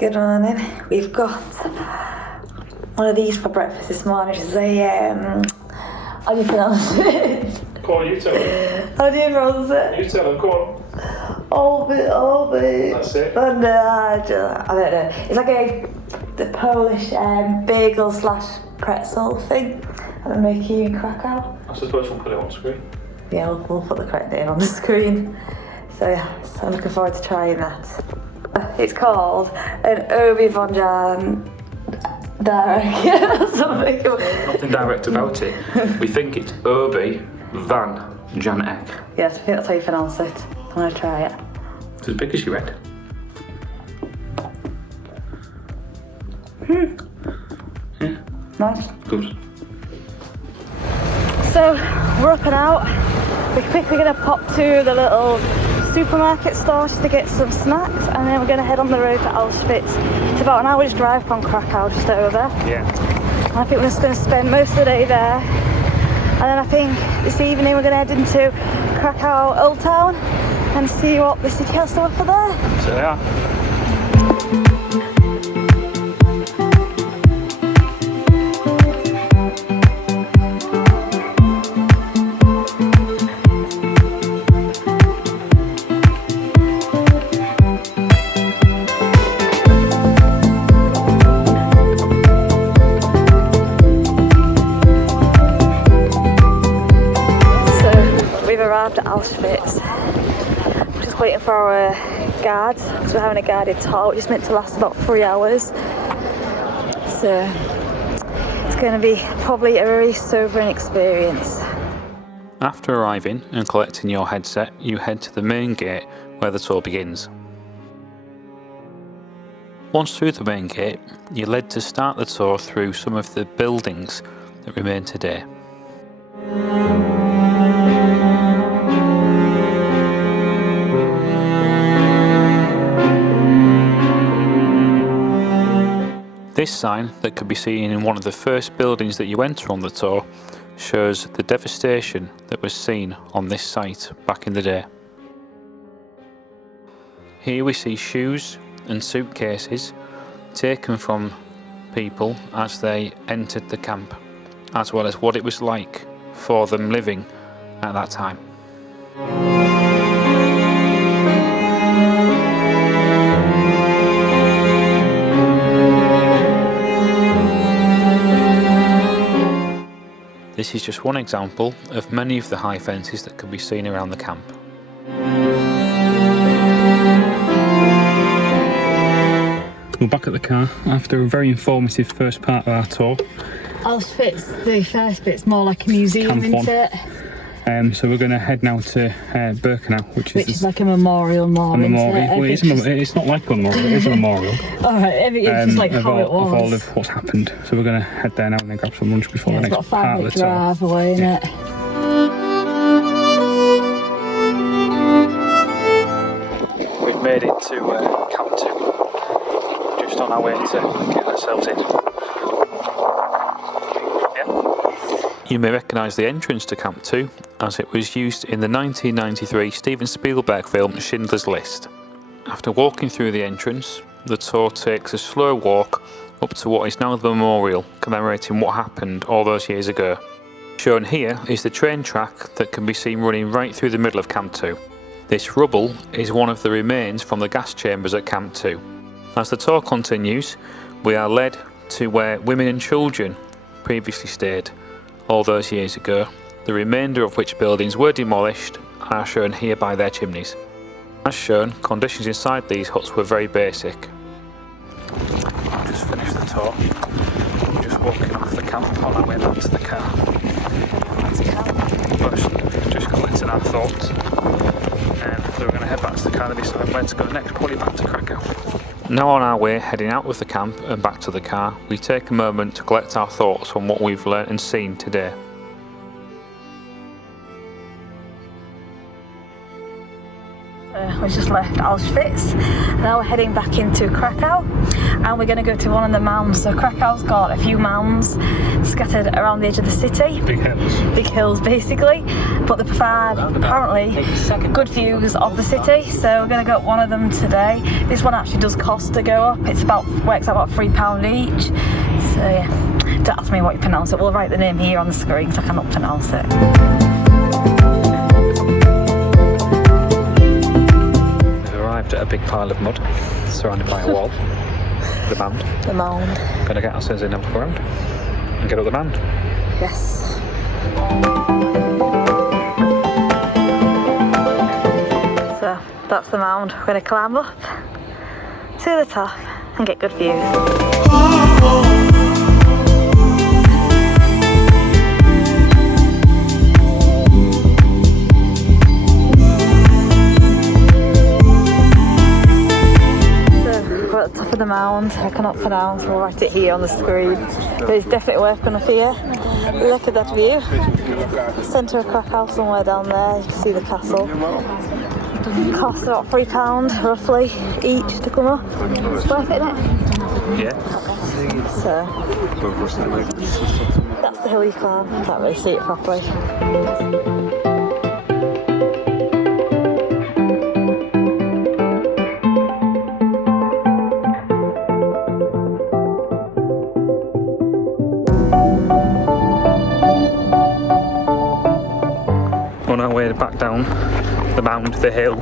Good morning. We've got one of these for breakfast this morning, which is how do you pronounce it? Go on, you tell him. How do you pronounce it? You tell him, go on. Olby. That's it. But I don't know. It's like the Polish bagel / pretzel thing that they make here in Krakow. I suppose we'll put it on screen. Yeah, we'll put the correct name on the screen. So yeah, so I'm looking forward to trying that. It's called an Obi von Jan direct or something. Nothing direct about it. We think it's Obi van Jan Ek. Yes, I think that's how you pronounce it. I'm going to try it. It's as big as your head. Yeah. Nice. Good. So, we're up and out. We're quickly going to pop to the little supermarket store just to get some snacks, and then we're going to head on the road to Auschwitz. It's about an hour's drive from Krakow, just over there. Yeah. And I think we're just going to spend most of the day there. And then I think this evening we're going to head into Krakow Old Town and see what the city has to offer there. So yeah. Arrived at Auschwitz. I'm just waiting for our guard because we're having a guided tour, which is meant to last about 3 hours. So it's going to be probably a very sobering experience. After arriving and collecting your headset, you head to the main gate where the tour begins. Once through the main gate, you're led to start the tour through some of the buildings that remain today. This sign, that could be seen in one of the first buildings that you enter on the tour, shows the devastation that was seen on this site back in the day. Here we see shoes and suitcases taken from people as they entered the camp, as well as what it was like for them living at that time. This is just one example of many of the high fences that can be seen around the camp. We're back at the car after a very informative first part of our tour. Auschwitz, the first bit's more like a museum, isn't it? So we're going to head now to Birkenau, which is like a memorial more. A memorial. Well, it's not like a memorial, it is a memorial. Alright, it's just like how it was. Of all of what's happened. So we're going to head there now and then grab some lunch before the next part of the tour. Drive away, isn't it? We've made it to Camp 2. Just on our way to get ourselves in. You may recognise the entrance to Camp 2 as it was used in the 1993 Steven Spielberg film Schindler's List. After walking through the entrance, the tour takes a slow walk up to what is now the memorial commemorating what happened all those years ago. Shown here is the train track that can be seen running right through the middle of Camp 2. This rubble is one of the remains from the gas chambers at Camp 2. As the tour continues, we are led to where women and children previously stayed all those years ago, the remainder of which buildings were demolished are shown here by their chimneys. As shown, conditions inside these huts were very basic. I've just finished the tour. We're just walking off the camp on our way back to the car. Just collecting our thoughts. And so we're going to head back to the car and decide where to go next, probably back to Krakow. Now on our way heading out of the camp and back to the car, we take a moment to collect our thoughts on what we've learnt and seen today. We just left Auschwitz, now we're heading back into Krakow, and we're going to go to one of the mounds. So Krakow's got a few mounds scattered around the edge of the city. Big hills basically, but they provide apparently good views of the city, so we're going to go up one of them today. This one actually does cost to go up. It's works out about £3 each, so yeah, don't ask me what you pronounce it. We'll write the name here on the screen because I cannot pronounce it. At a big pile of mud surrounded by a wall. The mound. The mound. Gonna get ourselves in and look around and get up the mound. Yes. So that's the mound. We're gonna climb up to the top and get good views. At the top of the mound, I cannot pronounce, we'll write it here on the screen, but it's definitely worth going up here. Look at that view. Centre of Krakow, somewhere down there, you can see the castle. Costs about £3 roughly each to come up. It's worth it, isn't it? Yeah. So that's the hill you climb. Can't really see it properly. On our way back down the mound, the hill,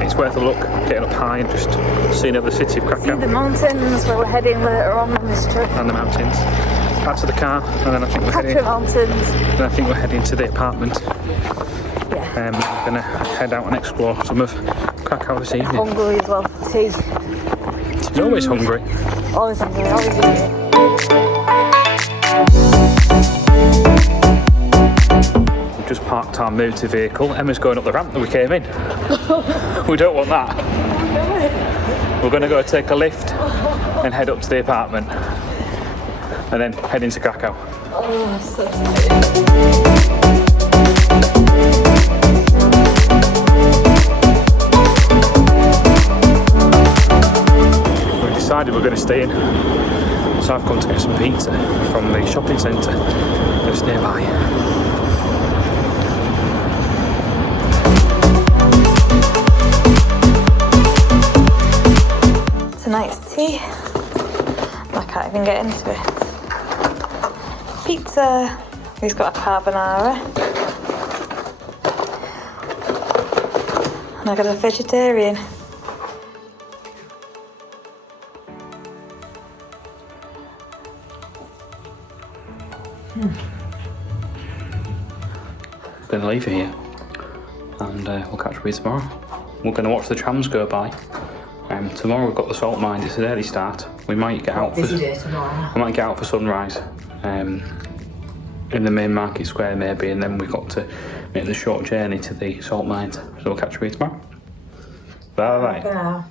it's worth a look, getting up high and just seeing over the city of Krakow. See the mountains where we're heading later on this trip. And the mountains. Back to the car, and then I think we're heading. Mountains. Then I think we're heading to the apartment. Yeah. We're gonna head out and explore some of Krakow this evening. Hungry as well for tea. You're always hungry. Always hungry, always eating. Just parked our motor vehicle. Emma's going up the ramp that we came in. We don't want that. We're going to go take a lift and head up to the apartment and then head into Krakow. Oh, so We decided we're going to stay in, so I've come to get some pizza from the shopping centre just nearby. tonight's tea. I can't even get into it. Pizza. He's got a carbonara. And I got a vegetarian. Going to leave it here, and we'll catch up with you tomorrow. We're going to watch the trams go by. Tomorrow we've got the salt mine. It's an early start. We might get out. Busy day tomorrow. I might get out for sunrise in the main market square maybe, and then we've got to make the short journey to the salt mines. So we'll catch up with you tomorrow. Bye bye. Bye.